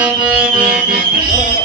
Müzik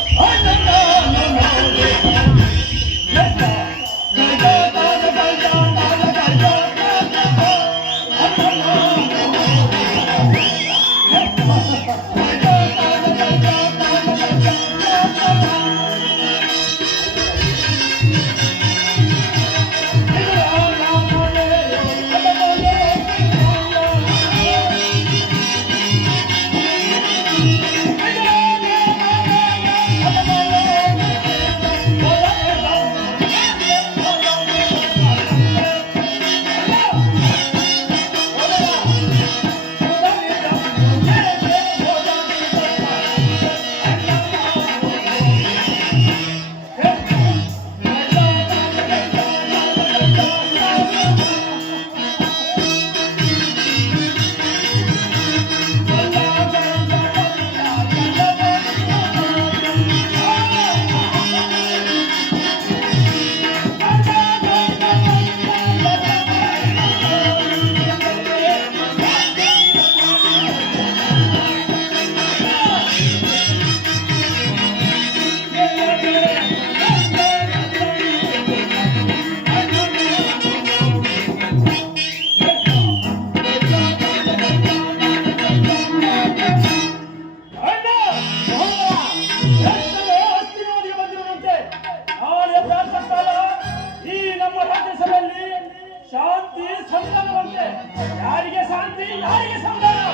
ಶಾಂತಿ ಸಂಧಾನವಂತೆ ಯಾರಿಗೆ ಶಾಂತಿ ಯಾರಿಗೆ ಸಂಧಾನ